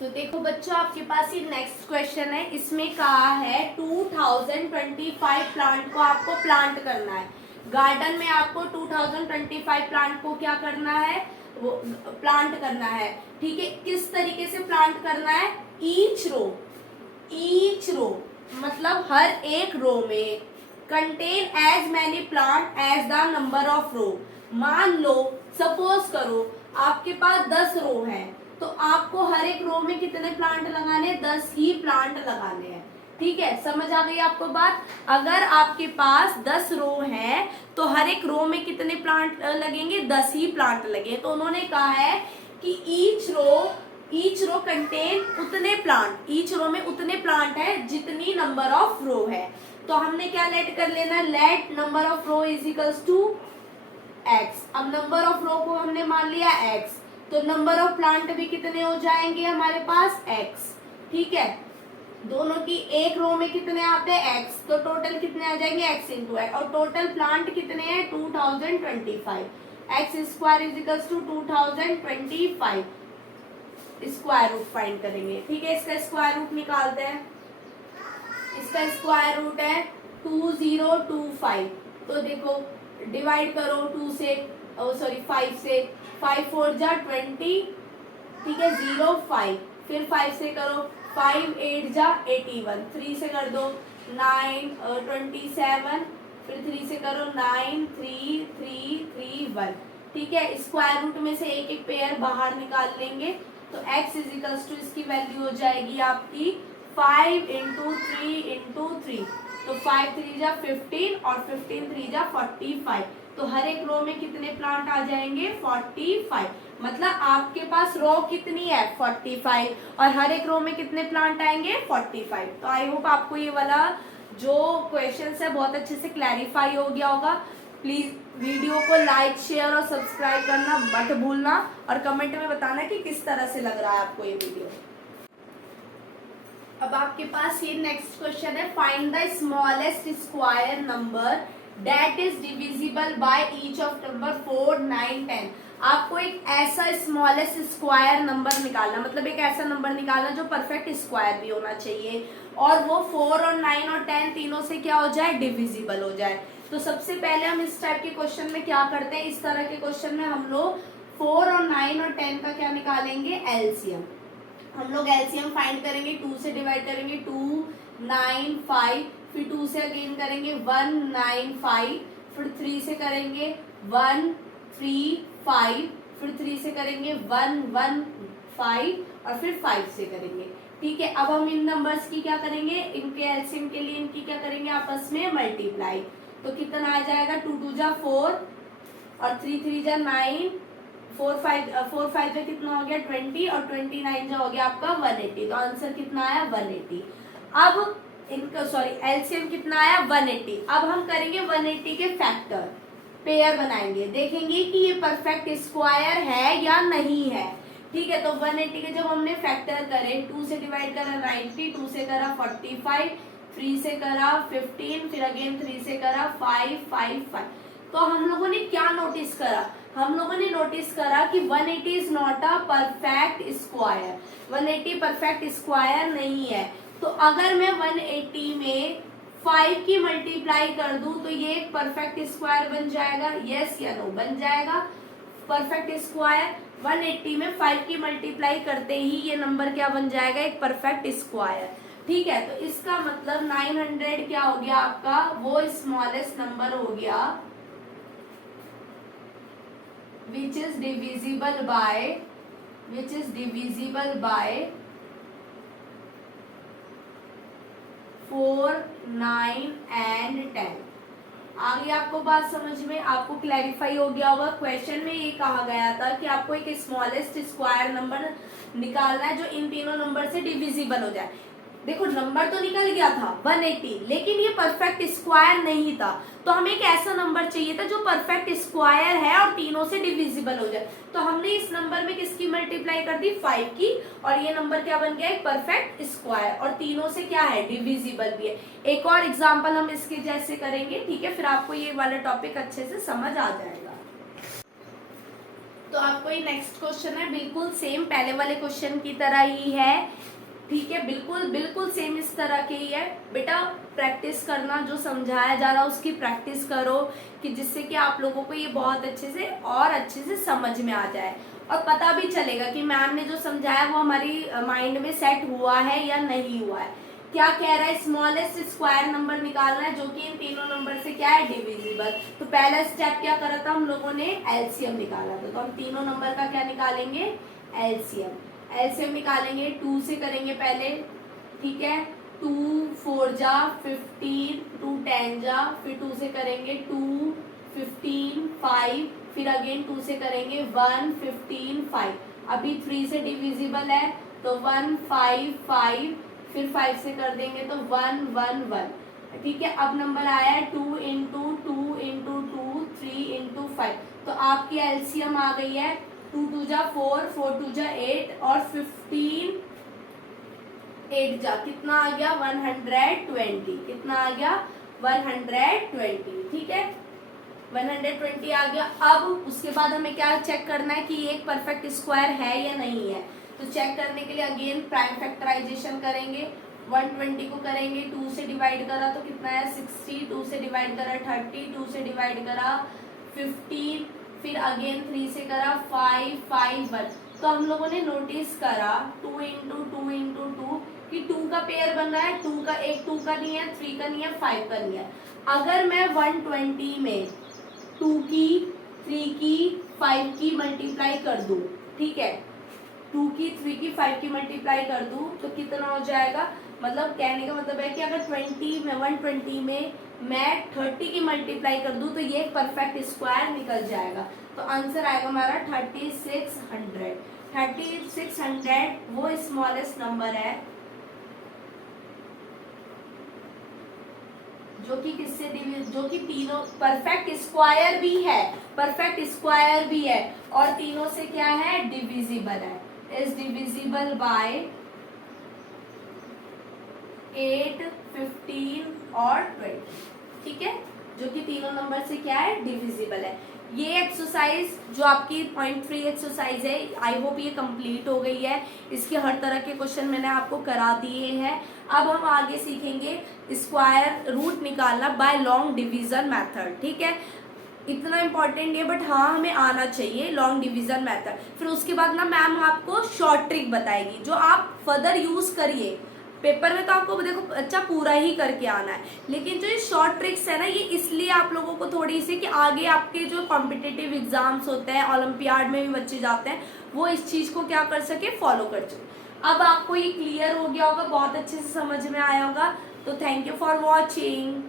तो देखो बच्चों, आपके पास ये नेक्स्ट क्वेश्चन है। इसमें कहा है 2025 प्लांट को आपको प्लांट करना है। गार्डन में आपको 2025 प्लांट को क्या करना है, वो प्लांट करना है। ठीक है, किस तरीके से प्लांट करना है? ईच रो मतलब हर एक रो में contain as many plant as the number of row. मान लो, सपोज करो आपके पास 10 रो है, तो आपको हर एक रो में कितने प्लांट लगाने? 10 ही प्लांट लगाने हैं। ठीक है, समझ आ गई आपको बात? अगर आपके पास 10 रो है तो हर एक रो में कितने प्लांट लगेंगे? 10 ही प्लांट लगे। तो उन्होंने कहा है कि ईच रो कंटेन उतने प्लांट, ईच रो में उतने प्लांट है जितनी नंबर ऑफ रो है। तो हमने क्या लेट कर लेना? Let number of row is equals to X. अब नंबर ऑफ रो को हमने मान लिया एक्स, तो नंबर ऑफ प्लांट भी कितने हो जाएंगे हमारे पास? एक्स। ठीक है, दोनों की एक रो में कितने आते हैं? एक्स, तो टोटल कितने आ जाएंगे? X into X. और टोटल प्लांट कितने हैं? 2025। X square is equals to 2025 square root find करेंगे। ठीक है, इसका स्क्वायर रूट निकालते हैं। इसका स्क्वायर रूट है 2025। तो देखो, डिवाइड करो 2 से, सॉरी 5 से। 5 4 जा 20, ठीक है, 0 5। फिर 5 से करो, 5 8 जा 81। 3 से कर दो 9 27। फिर 3 से करो 9 3 3 3 1। ठीक है, स्क्वायर रूट में से एक एक पेयर बाहर निकाल लेंगे। तो x इज इक्वल्स टू, इसकी वैल्यू हो जाएगी आपकी 5 इंटू 3 इंटू 3। तो 5 3 जा 15 और 15 3 जा 45। तो हर एक रो में कितने प्लांट आ जाएंगे? 45। मतलब आपके पास रो कितनी है? 45। और हर एक रो में कितने प्लांट आएंगे? 45। तो आई होप आपको ये वाला जो क्वेश्चन है बहुत अच्छे से क्लैरिफाई हो गया होगा। प्लीज वीडियो को लाइक शेयर और सब्सक्राइब करना मत भूलना, और कमेंट में बताना कि किस तरह से लग रहा है आपको ये वीडियो। अब आपके पास ये नेक्स्ट क्वेश्चन है, find the smallest square number that is divisible by each of number 4 9 10। आपको एक ऐसा स्मॉलेस्ट स्क्वायर नंबर निकालना, मतलब एक ऐसा नंबर निकालना जो परफेक्ट स्क्वायर भी होना चाहिए और वो 4 और 9 और 10 तीनों से क्या हो जाए? डिविजिबल हो जाए। तो सबसे पहले हम इस टाइप के क्वेश्चन में क्या करते हैं, इस तरह के क्वेश्चन में हम लोग 4 और 9 और 10 का क्या निकालेंगे? एलसीएम। हम लोग एलसीएम फाइंड करेंगे। 2 से डिवाइड करेंगे 2 9 5। फिर 2 से अगेन करेंगे 1 9 5। फिर 3 से करेंगे 1 3 5। फिर 3 से करेंगे 1 1 5 और फिर 5 से करेंगे। ठीक है, अब हम इन नंबर्स की क्या करेंगे? इनके एलसीएम के लिए इनकी क्या करेंगे? आपस में मल्टीप्लाई। तो कितना आ जाएगा? 2 2 जा 4 और 3 3 जा 9। 4 5 जा कितना हो गया? 20 और 29 जा हो गया आपका 180। तो आंसर कितना आया? 180। अब इनका सॉरी एलसीएम कितना आया? 180। अब हम करेंगे 180 के फैक्टर, पेयर बनाएंगे, देखेंगे कि ये परफेक्ट स्क्वायर है या नहीं है। ठीक है, तो 180 के जब हमने फैक्टर करे, 2 से डिवाइड करा 90, 2 से करा 45, 3 से करा 15, फिर अगेन 3 से करा 5 5 5। तो हम लोगों ने क्या नोटिस करा? हम लोगों ने नोटिस करा कि 180 is not a perfect square. 180 perfect square नहीं है। तो अगर मैं 180 में 5 की मल्टीप्लाई कर दूं तो ये एक परफेक्ट स्क्वायर बन जाएगा? यस या नो? बन जाएगा परफेक्ट स्क्वायर। 180 में 5 की मल्टीप्लाई करते ही ये नंबर क्या बन जाएगा? एक परफेक्ट स्क्वायर। ठीक है, तो इसका मतलब 900 क्या हो गया आपका? वो स्मॉलेस्ट नंबर हो गया which is divisible by 4 9 and 10। आ गई आपको बात समझ में? आपको क्लैरिफाई हो गया होगा। क्वेश्चन में ये कहा गया था कि आपको एक स्मॉलेस्ट स्क्वायर नंबर निकालना है जो इन तीनों नंबर से डिविजिबल हो जाए। देखो, नंबर तो निकल गया था 180, लेकिन ये परफेक्ट स्क्वायर नहीं था। तो हमें एक ऐसा नंबर चाहिए था जो परफेक्ट स्क्वायर है और तीनों से डिविजिबल हो जाए। तो हमने इस नंबर में किसकी मल्टीप्लाई कर दी? 5 की, और ये नंबर क्या बन गया? एक परफेक्ट स्क्वायर, और तीनों से क्या है? डिविजिबल भी है। एक और एग्जाम्पल हम इसके जैसे करेंगे। ठीक है, फिर आपको ये वाला टॉपिक अच्छे से समझ आ जाएगा। तो आपको ये नेक्स्ट क्वेश्चन है, बिल्कुल सेम पहले वाले क्वेश्चन की तरह ही है, ठीक है, बिल्कुल बिल्कुल सेम इस तरह के ही है। बेटा प्रैक्टिस करना, जो समझाया जा रहा है उसकी प्रैक्टिस करो, कि जिससे कि आप लोगों को ये बहुत अच्छे से समझ में आ जाए और पता भी चलेगा कि मैम ने जो समझाया वो हमारी माइंड में सेट हुआ है या नहीं हुआ है। क्या कह रहा है, स्मॉलेस्ट स्क्वायर नंबर निकालना है जो कि इन तीनों नंबर से क्या है, डिविजिबल। तो पहला स्टेप क्या करा था हम लोगों ने, एलसीएम निकाला था। तो हम तीनों नंबर का क्या निकालेंगे, एलसीएम निकालेंगे। 2 से करेंगे पहले, ठीक है, 2 4 जा 15, 2 10 जा, फिर 2 से करेंगे 2 15 5, फिर अगेन 2 से करेंगे 1 15 5। अभी 3 से डिविजिबल है तो 1 5 5, फिर 5 से कर देंगे तो 1 1 1, ठीक है। अब नंबर आया है 2 इंटू 2 इंटू 2 3 इंटू 5। तो आपकी एलसीएम आ गई है 2 2 जा 4 4 2 जा 8 और 15 8 जा कितना आ गया, 120। कितना आ गया, 120, ठीक है, 120 आ गया। अब उसके बाद हमें क्या चेक करना है कि ये एक परफेक्ट स्क्वायर है या नहीं है। तो चेक करने के लिए अगेन प्राइम फैक्टराइजेशन करेंगे। 120 को करेंगे 2 से डिवाइड करा तो कितना है 60, 2 से डिवाइड करा 30, 2 से डिवाइड करा 15, फिर अगेन 3 से करा 5 5 1। तो हम लोगों ने नोटिस करा 2 इंटू 2 इंटू 2 कि 2 का पेयर बन रहा है, 2 का एक 2 का नहीं है, 3 का नहीं है, 5 का नहीं है। अगर मैं 120 में 2 की 3 की 5 की मल्टीप्लाई कर दूं, ठीक है, 2 की 3 की 5 की मल्टीप्लाई कर दूं तो कितना हो जाएगा, मतलब कहने का मतलब है कि अगर 20 में 120 में मैं 30 की मल्टीप्लाई कर दूं तो ये परफेक्ट स्क्वायर निकल जाएगा। तो आंसर आएगा हमारा 3600। 3600 वो स्मॉलेस्ट नंबर है जो कि किससे जो कि तीनों परफेक्ट स्क्वायर भी है और तीनों से क्या है, डिविजिबल है, इज डिविजिबल बाय 8 15 और 20, ठीक है, जो कि तीनों नंबर से क्या है, डिविजिबल है। ये एक्सरसाइज जो आपकी 0.3 एक्सरसाइज है, आई होप ये कंप्लीट हो गई है। इसके हर तरह के क्वेश्चन मैंने आपको करा दिए हैं। अब हम आगे सीखेंगे स्क्वायर रूट निकालना बाय लॉन्ग डिवीजन मेथड, ठीक है। इतना इंपॉर्टेंट है बट हाँ हमें आना चाहिए लॉन्ग डिवीजन मेथड। फिर उसके बाद ना मैम आपको शॉर्ट ट्रिक बताएगी जो आप फर्दर यूज करिए। पेपर में तो आपको देखो अच्छा पूरा ही करके आना है, लेकिन जो ये शॉर्ट ट्रिक्स है ना ये इसलिए आप लोगों को थोड़ी सी कि आगे आपके जो कॉम्पिटिटिव एग्जाम्स होते हैं, ओलंपियाड में भी बच्चे जाते हैं, वो इस चीज को क्या कर सके, फॉलो कर सके। अब आपको ये क्लियर हो गया होगा, बहुत अच्छे से समझ में आया होगा। तो थैंक यू फॉर वॉचिंग।